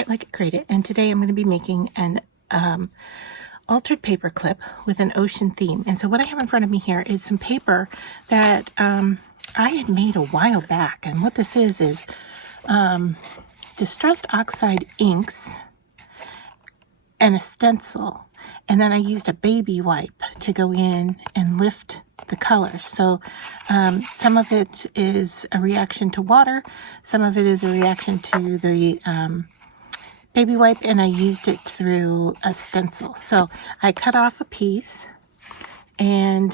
Write Like a Create It, and today I'm going to be making an altered paper clip with an ocean theme. And so what I have in front of me here is some paper that I had made a while back, and what this is distressed oxide inks and a stencil, and then I used a baby wipe to go in and lift the color. So some of it is a reaction to water, some of it is a reaction to the baby wipe, and I used it through a stencil. So I cut off a piece, and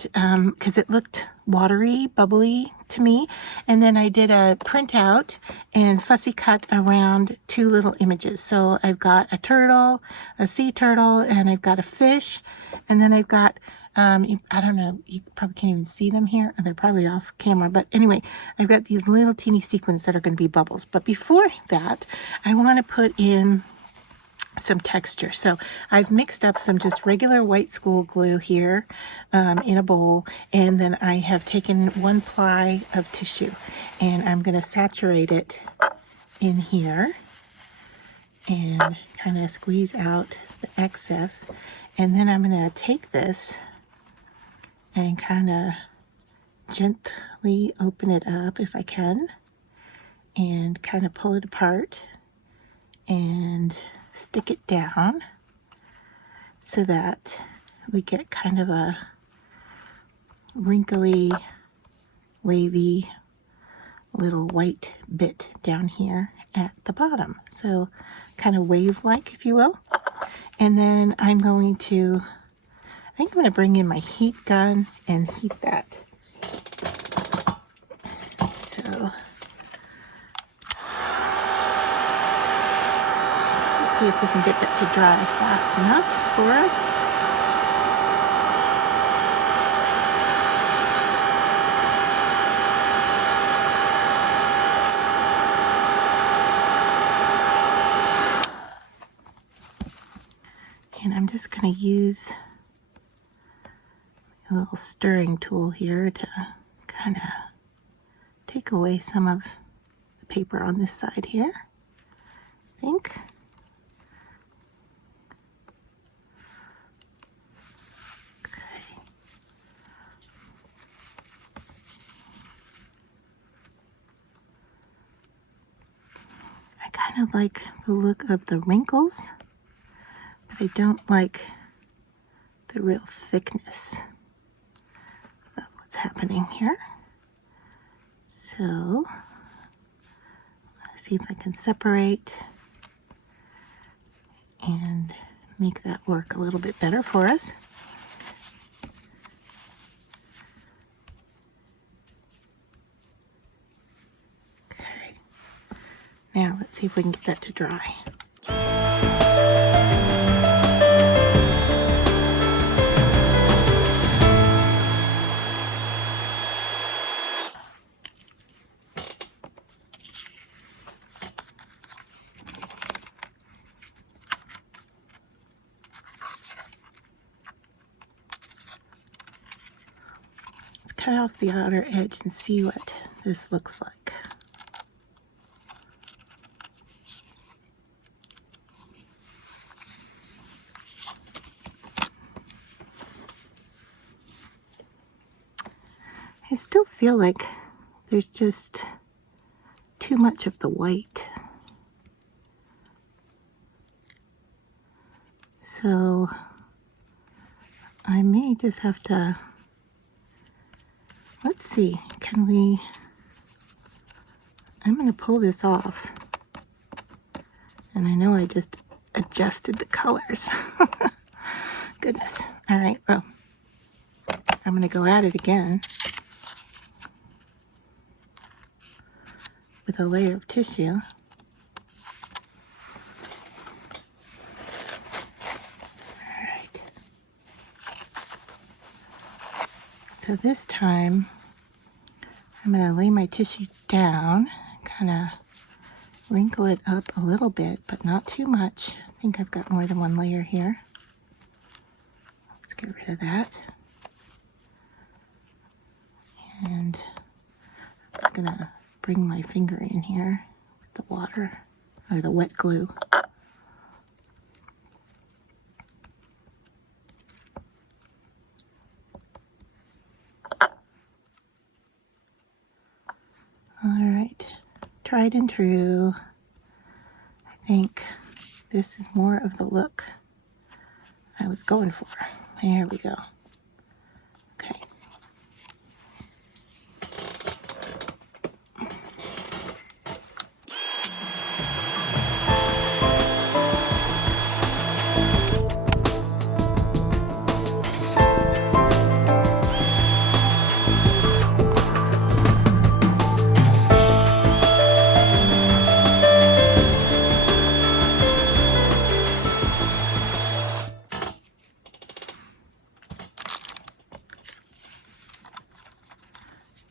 because it looked watery, bubbly to me, and then I did a printout and fussy cut around two little images. So I've got a turtle, a sea turtle, and I've got a fish, and then I've got I don't know, you probably can't even see them here. They're probably off camera, but anyway, I've got these little teeny sequins that are going to be bubbles. But before that, I want to put in some texture. So I've mixed up some just regular white school glue here in a bowl, and then I have taken 1 ply of tissue, and I'm going to saturate it in here and kind of squeeze out the excess. And then I'm going to take this and kind of gently open it up if I can, and kind of pull it apart and stick it down so that we get kind of a wrinkly, wavy little white bit down here at the bottom. So kind of wave-like, if you will. And then I'm going to, I think I'm going to bring in my heat gun and heat that. So let's see if we can get that to dry fast enough for us. And I'm just going to use a little stirring tool here to kind of take away some of the paper on this side here, I think. Okay. I kind of like the look of the wrinkles, but I don't like the real thickness of what's happening here. So let's see if I can separate and make that work a little bit better for us. Okay, now let's see if we can get that to dry. Cut off the outer edge and see what this looks like. I still feel like there's just too much of the white. So I may just have to, let's see, can we, I'm going to pull this off. And I know I just adjusted the colors. Goodness. All right, well, I'm going to go at it again with a layer of tissue. All right. So this time, I'm going to lay my tissue down, kind of wrinkle it up a little bit, but not too much. I think I've got more than one layer here. Let's get rid of that. And I'm going to bring my finger in here with the water, or the wet glue. tried and true. I think this is more of the look I was going for. There we go. Okay.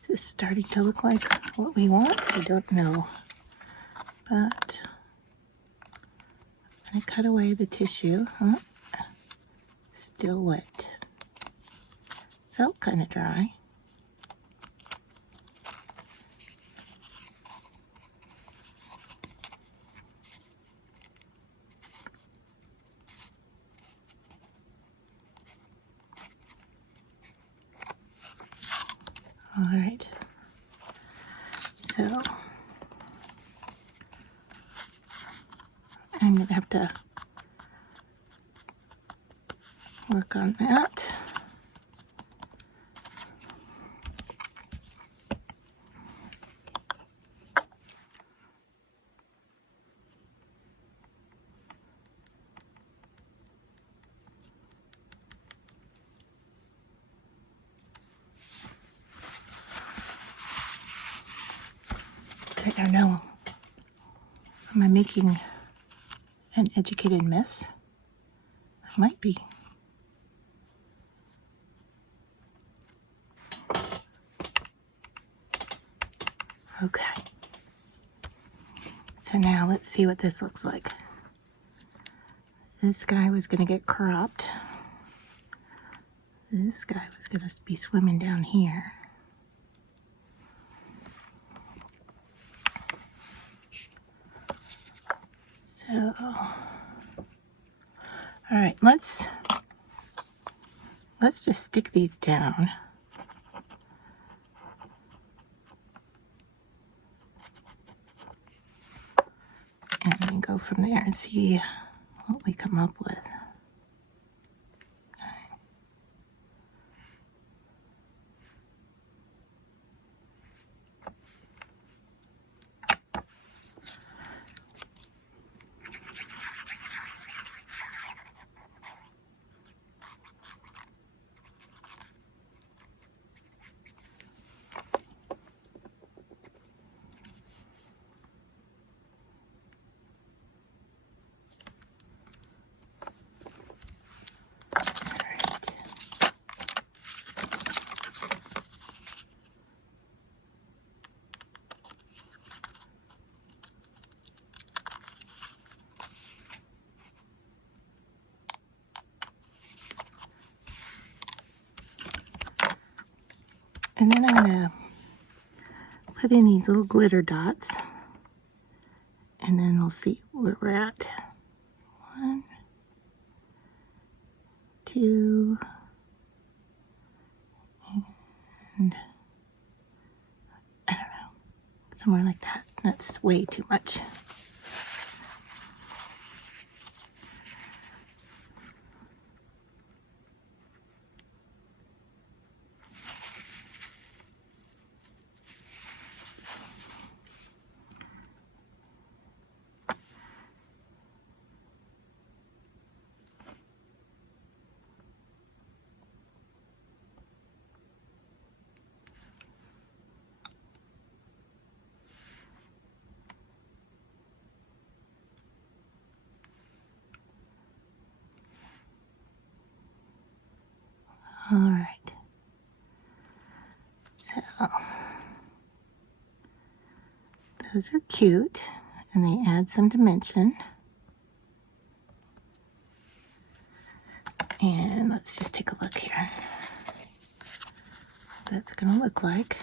Is this starting to look like what we want? I don't know. But I cut away the tissue. Huh? Still wet. Felt kind of dry. All right. So I'm going to have to work on that. I don't know. Am I making an educated mess? I might be. Okay. So now let's see what this looks like. This guy was going to get cropped. This guy was going to be swimming down here. So, all right, let's just stick these down. And then go from there and see what we come up with. And then I'm going to put in these little glitter dots, and then we'll see where we're at. 1, 2, and I don't know, somewhere like that. That's way too much. All right. So those are cute, and they add some dimension. And let's just take a look here. What that's going to look like.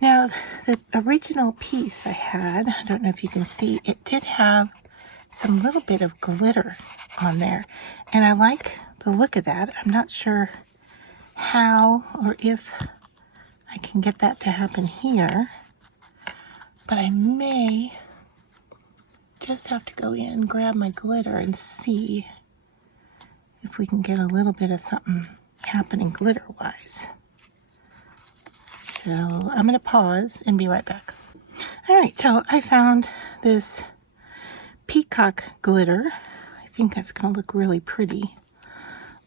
Now, the original piece I had, I don't know if you can see, it did have some little bit of glitter on there. And I like the look of that. I'm not sure how or if I can get that to happen here, but I may just have to go in, grab my glitter, and see if we can get a little bit of something happening glitter-wise. So I'm going to pause and be right back. All right, so I found this peacock glitter. I think that's going to look really pretty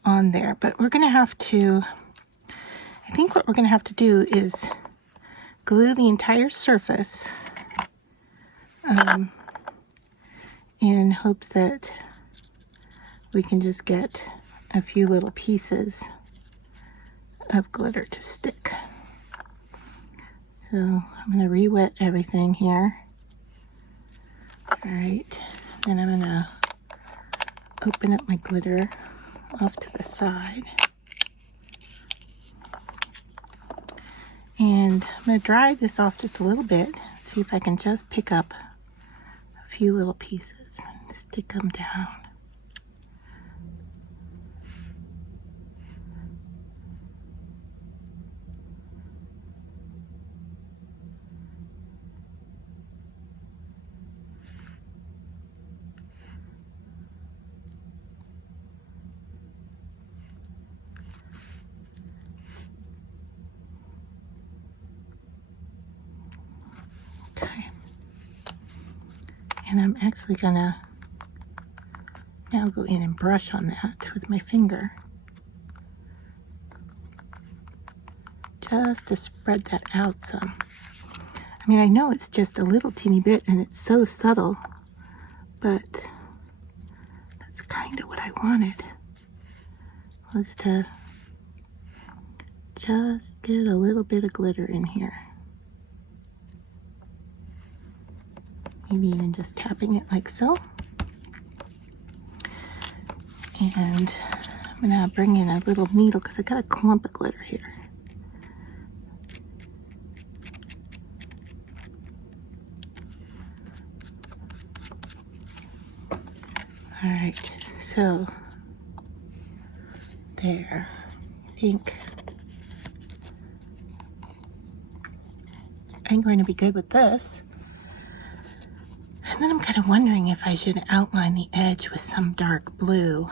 on there, but we're going to have to, I think what we're going to have to do is glue the entire surface in hopes that we can just get a few little pieces of glitter to stick. So I'm going to re-wet everything here. All right, then I'm going to open up my glitter off to the side. And I'm going to dry this off just a little bit, see if I can just pick up a few little pieces and stick them down. Okay. And I'm actually gonna now go in and brush on that with my finger, just to spread that out some. I mean, I know it's just a little teeny bit and it's so subtle, but that's kind of what I wanted, was to just get a little bit of glitter in here. Maybe even just tapping it like so. And I'm gonna bring in a little needle because I got a clump of glitter here. All right, so there, I think I'm going to be good with this. And then I'm kind of wondering if I should outline the edge with some dark blue.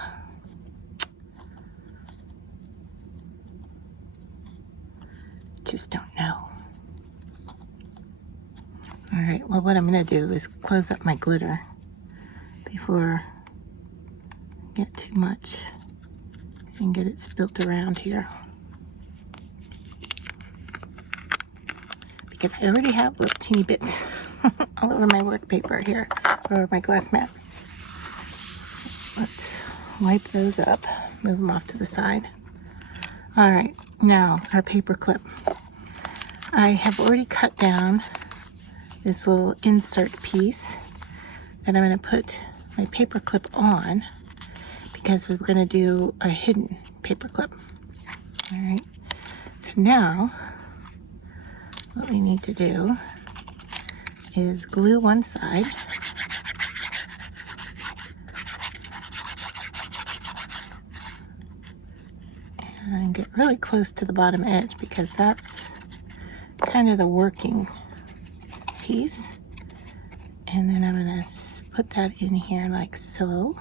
Just don't know. All right, well, what I'm going to do is close up my glitter before I get too much and get it spilt around here. Because I already have little teeny bits all over my work paper here, or my glass mat. Let's wipe those up, move them off to the side. All right, now our paper clip. I have already cut down this little insert piece that I'm going to put my paper clip on, because we're going to do a hidden paper clip. All right, so now what we need to do is glue one side, and get really close to the bottom edge, because that's kind of the working piece. And then I'm going to put that in here like so.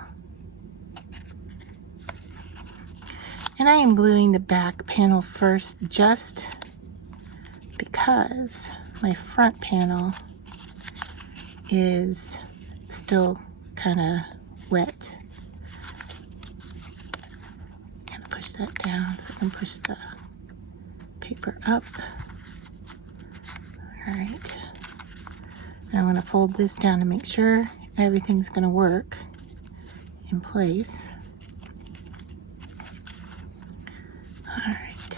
And I am gluing the back panel first, just because my front panel is still kind of wet. Kind of push that down so I can push the paper up. All right. Now I'm going to fold this down to make sure everything's going to work in place. All right.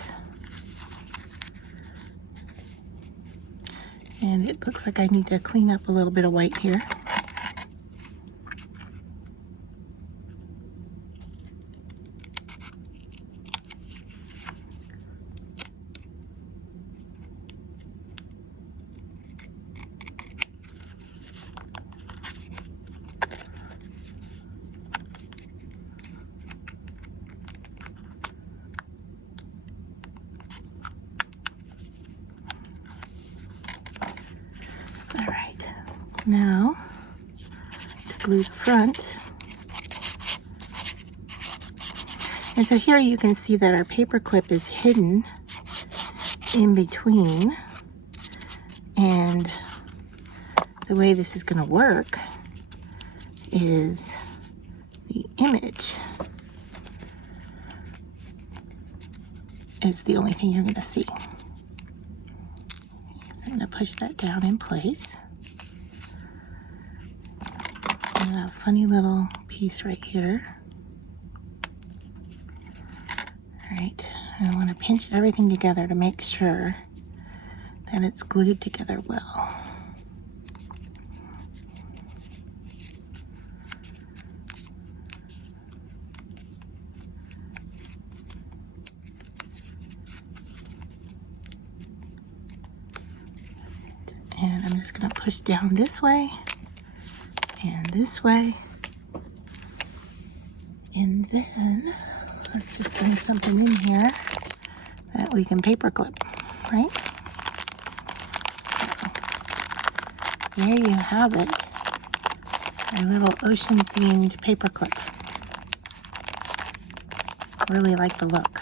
And it looks like I need to clean up a little bit of white here. Now, to glue the front. And so here you can see that our paper clip is hidden in between. And the way this is going to work is the image is the only thing you're going to see. So I'm going to push that down in place. And a funny little piece right here. Alright, I want to pinch everything together to make sure that it's glued together well. And I'm just going to push down this way and this way. And then let's just bring something in here that we can paper clip, right? So, there you have it. A little ocean themed paper clip. Really like the look.